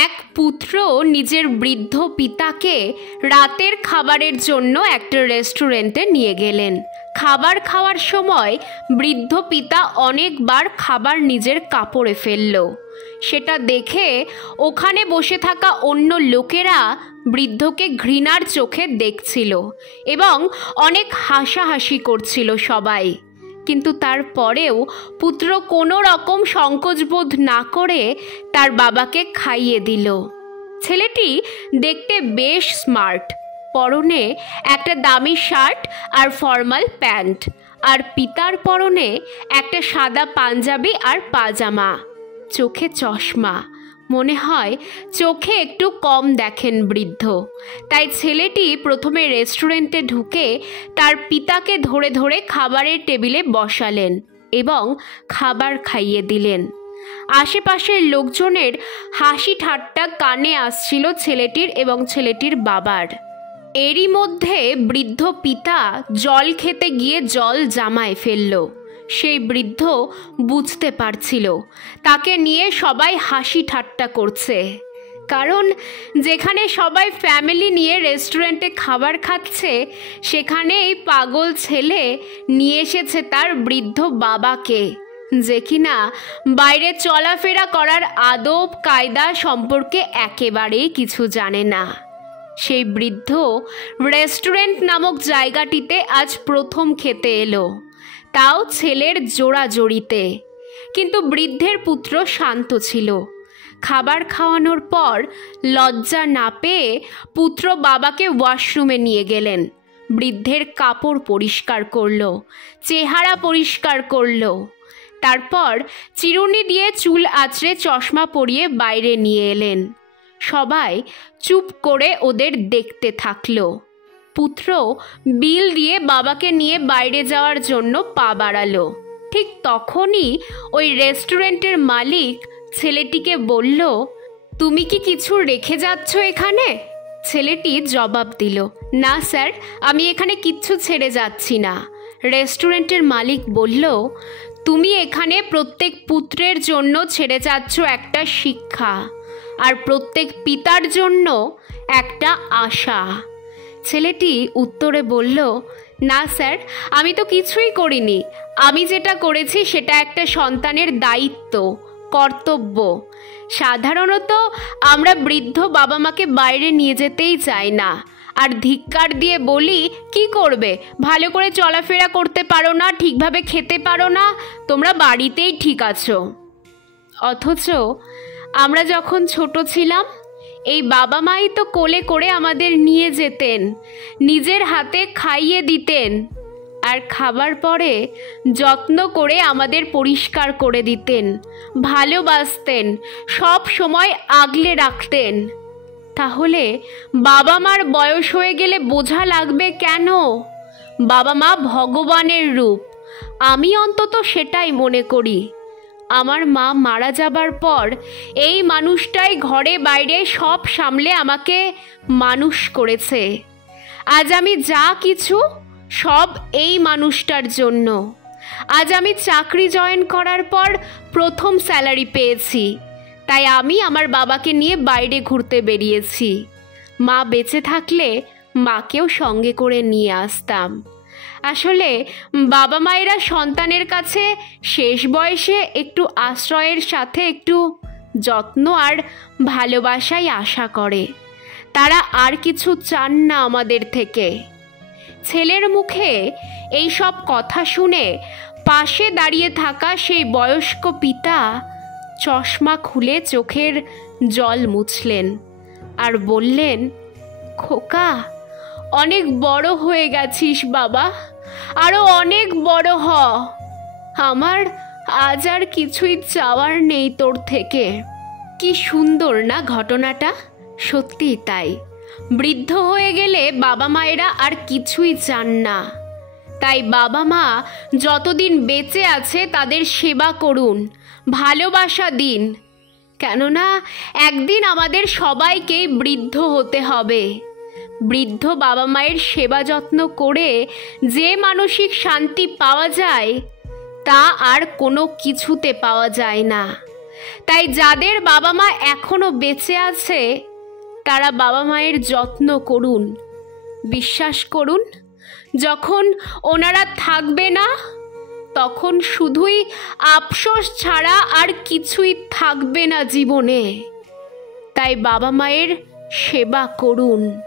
এক পুত্র নিজের বৃদ্ধ পিতাকে রাতের খাবারের জন্য একটা রেস্টুরেন্টে নিয়ে গেলেন। খাবার খাওয়ার সময় বৃদ্ধ পিতা অনেকবার খাবার নিজের কাপড়ে ফেলল। সেটা দেখে ওখানে বসে থাকা অন্য লোকেরা বৃদ্ধকে ঘৃণার চোখে দেখছিল এবং অনেক হাসাহাসি করছিল সবাই। কিন্তু তারপরেও পুত্র কোনো রকম সংকোচবোধ না করে তার বাবাকে খাইয়ে দিল। ছেলেটি দেখতে বেশ স্মার্ট, পরনে একটা দামি শার্ট আর ফর্মাল প্যান্ট, আর পিতার পরনে একটা সাদা পাঞ্জাবি আর পাজামা। চোখে চশমা, মনে হয় চোখে একটু কম দেখেন বৃদ্ধ। তাই ছেলেটি প্রথমে রেস্টুরেন্টে ঢুকে তার পিতাকে ধরে ধরে খাবারের টেবিলে বসালেন এবং খাবার খাইয়ে দিলেন। আশেপাশের লোকজনের হাসি ঠাট্টা কানে আসছিল ছেলেটির এবং ছেলেটির বাবার। এরই মধ্যে বৃদ্ধ পিতা জল খেতে গিয়ে জল জামায় ফেলল। সেই বৃদ্ধ বুঝতে পারছিল তাকে নিয়ে সবাই হাসি ঠাট্টা করছে, কারণ যেখানে সবাই ফ্যামিলি নিয়ে রেস্টুরেন্টে খাবার খাচ্ছে সেখানে এই পাগল ছেলে নিয়ে এসেছে তার বৃদ্ধ বাবাকে, যে কিনা বাইরে চলাফেরা করার আদব কায়দা সম্পর্কে একেবারেই কিছু জানে না। সেই বৃদ্ধ রেস্টুরেন্ট নামক জায়গাটিতে আজ প্রথম খেতে এলো, তাও ছেলের জোড়াজড়িতে। কিন্তু বৃদ্ধের পুত্র শান্ত ছিল। খাবার খাওয়ানোর পর লজ্জা না পেয়ে পুত্র বাবাকে ওয়াশরুমে নিয়ে গেলেন। বৃদ্ধের কাপড় পরিষ্কার করলো, চেহারা পরিষ্কার করলো, তারপর চিরুনি দিয়ে চুল আঁচড়ে চশমা পরিয়ে বাইরে নিয়ে এলেন। সবাই চুপ করে ওদের দেখতে থাকলো। পুত্র বিল দিয়ে বাবাকে নিয়ে বাইরে যাওয়ার জন্য পা বাড়ালো। ঠিক তখনই ওই রেস্টুরেন্টের মালিক ছেলেটিকে বলল, তুমি কি কিছু রেখে যাচ্ছ এখানে? ছেলেটি জবাব দিল, না স্যার, আমি এখানে কিচ্ছু ছেড়ে যাচ্ছি না। রেস্টুরেন্টের মালিক বলল, তুমি এখানে প্রত্যেক পুত্রের জন্য ছেড়ে যাচ্ছ একটা শিক্ষা, আর প্রত্যেক পিতার জন্য একটা আশা। ছেলেটি উত্তরে বলল, না স্যার, আমি তো কিছুই করিনি। আমি যেটা করেছি সেটা একটা সন্তানের দায়িত্ব, কর্তব্য। সাধারণত আমরা বৃদ্ধ বাবা মাকে বাইরে নিয়ে যেতেই চাই না, আর ধিক্কার দিয়ে বলি, কি করবে, ভালো করে চলাফেরা করতে পারো না, ঠিকভাবে খেতে পারো না, তোমরা বাড়িতেই ঠিক আছো। অথচ আমরা যখন ছোট ছিলাম এই বাবা মাই তো কোলে করে আমাদের নিয়ে যেতেন, নিজের হাতে খাইয়ে দিতেন, আর খাবার পরে যত্ন করে আমাদের পরিষ্কার করে দিতেন, ভালোবাসতেন, সব সময় আগলে রাখতেন। তাহলে বাবা মার বয়স হয়ে গেলে বোঝা লাগবে কেন? বাবা মা ভগবানের রূপ, আমি অন্তত সেটাই মনে করি। আমার মা মারা যাবার পর এই মানুষটাই ঘরে বাইরে সব সামলে আমাকে মানুষ করেছে। আজ আমি যা কিছু সব এই মানুষটার জন্য। আজ আমি চাকরি জয়েন করার পর প্রথম স্যালারি পেয়েছি, তাই আমি আমার বাবাকে নিয়ে বাইরে ঘুরতে বেরিয়েছি। মা বেঁচে থাকলে মাকেও সঙ্গে করে নিয়ে আসতাম। আসলে বাবা মায়েরা সন্তানের কাছে শেষ বয়সে একটু আশ্রয়ের সাথে একটু যত্ন আর ভালোবাসাই আশা করে, তারা আর কিছু চান না আমাদের থেকে। ছেলের মুখে এই সব কথা শুনে পাশে দাঁড়িয়ে থাকা সেই বয়স্ক পিতা চশমা খুলে চোখের জল মুছলেন আর বললেন, খোকা, অনেক বড় হয়ে গেছিস বাবা, আরো অনেক বড় হ। আমার আজ আর কিছুই চাওয়ার নেই তোর থেকে। কি সুন্দর না ঘটনাটা? সত্যিই তাই। বৃদ্ধ হয়ে গেলে বাবা মায়েরা আর কিছুই চান না। তাই বাবা মা যতদিন বেঁচে আছে তাদের সেবা করুন, ভালোবাসা দিন, কেননা একদিন আমাদের সবাইকেই বৃদ্ধ হতে হবে। বৃদ্ধ বাবা মায়ের সেবা যত্ন করে যে মানসিক শান্তি পাওয়া যায় তা আর কোনো কিছুতে পাওয়া যায় না। তাই যাদের বাবা মা এখনো বেঁচে আছে তারা বাবা মায়ের যত্ন করুন। বিশ্বাস করুন, যখন ওনারা থাকবে না তখন শুধুই আফসোস ছাড়া আর কিছুই থাকবে না জীবনে। তাই বাবা মায়ের সেবা করুন।